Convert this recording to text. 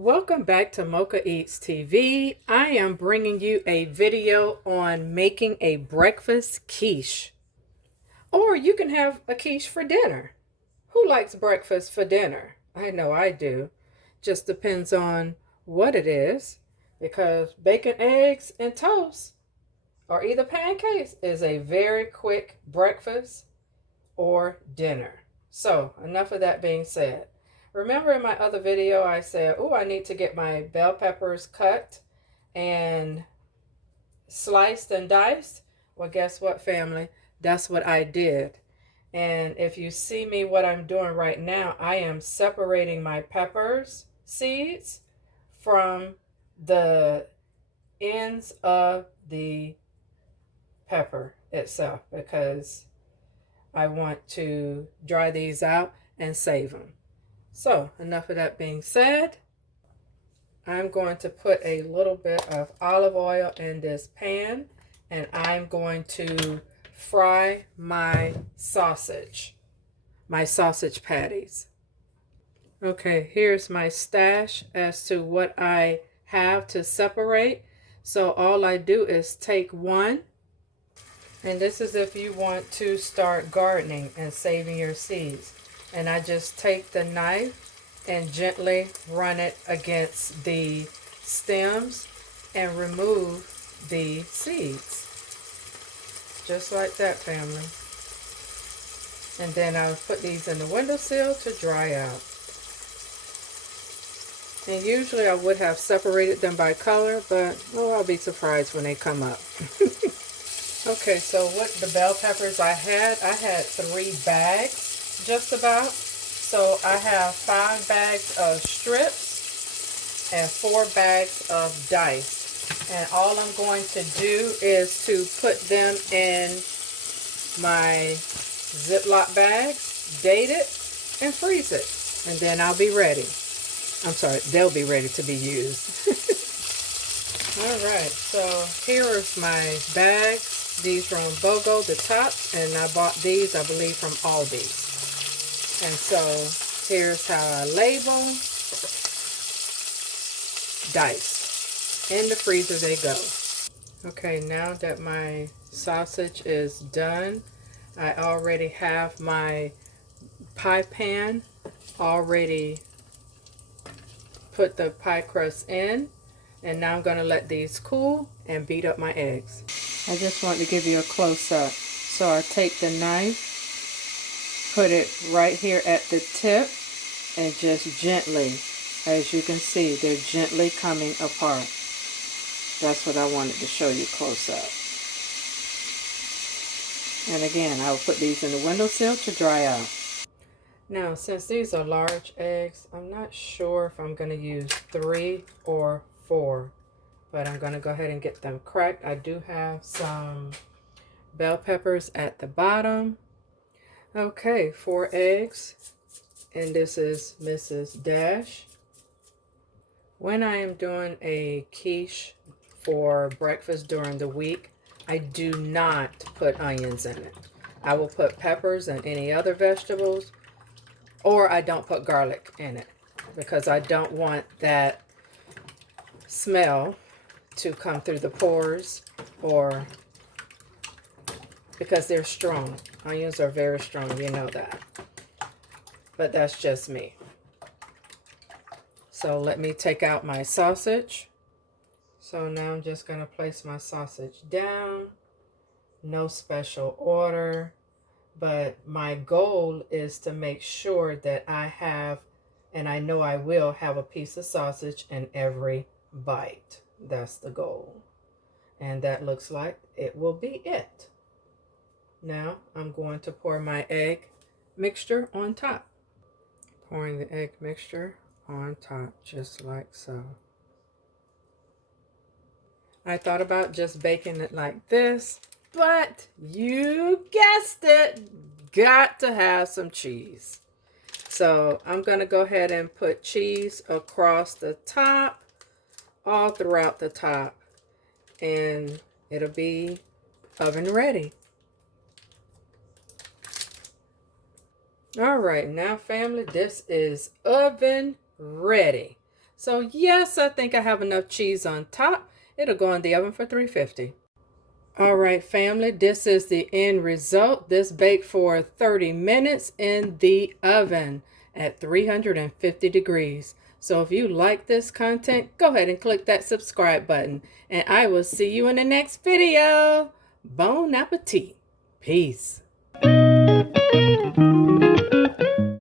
Welcome back to Mochaeatstv. I am bringing you a video on making a breakfast quiche. Or you can have a quiche for dinner. Who likes breakfast for dinner? I know I do. Just depends on what it is, because bacon, eggs, and toast, or either pancakes, is a very quick breakfast or dinner. So enough of that being said. Remember in my other video I said, oh, I need to get my bell peppers cut and sliced and diced. Well, guess what, family? That's what I did. And if you see me, what I'm doing right now, I am separating my peppers seeds from the ends of the pepper itself, because I want to dry these out and save them. So enough of that being said, I'm going to put a little bit of olive oil in this pan, and I'm going to fry my sausage patties. Okay, here's my stash as to what I have to separate. So all I do is take one, and this is if you want to start gardening and saving your seeds. And I just take the knife and gently run it against the stems and remove the seeds. Just like that, family. And then I'll put these in the windowsill to dry out. And usually I would have separated them by color, but oh, I'll be surprised when they come up. Okay, so what the bell peppers I had 3 bags. Just about. So I have 5 bags of strips and 4 bags of dice. And all I'm going to do is to put them in my Ziploc bags, date it, and freeze it. And then I'll be ready. I'm sorry, they'll be ready to be used. Alright, so here is my bags. These from BOGO, the tops, and I bought these, I believe, from Aldi. And so here's how I label. Dice. In the freezer they go. Okay, now that my sausage is done, I already have my pie pan already put the pie crust in. And now I'm going to let these cool and beat up my eggs. I just want to give you a close-up. So I take the knife, put it right here at the tip, and just gently, as you can see, they're gently coming apart. That's what I wanted to show you close up. And again, I will put these in the windowsill to dry out. Now, since these are large eggs, I'm not sure if I'm going to use 3 or 4, but I'm going to go ahead and get them cracked. I do have some bell peppers at the bottom. Okay, 4 eggs, and this is Mrs. Dash. When I am doing a quiche for breakfast during the week, I do not put onions in it. I will put peppers and any other vegetables, or I don't put garlic in it because I don't want that smell to come through the pores, or because they're strong. Onions are very strong, you know that. But that's just me. So let me take out my sausage. So now I'm just going to place my sausage down. No special order. But my goal is to make sure that I have, and I know I will have, a piece of sausage in every bite. That's the goal. And that looks like it will be it. Now I'm going to pour my egg mixture on top. Pouring the egg mixture on top, just like so. I thought about just baking it like this, but you guessed it, got to have some cheese. So I'm going to go ahead and put cheese across the top, all throughout the top, and it'll be oven ready. All right, now family, this is oven ready. So yes, I think I have enough cheese on top. It'll go in the oven for 350. All right, family, this is the end result. This baked for 30 minutes in the oven at 350 degrees. So if you like this content, go ahead and click that subscribe button. And I will see you in the next video. Bon appetit. Peace.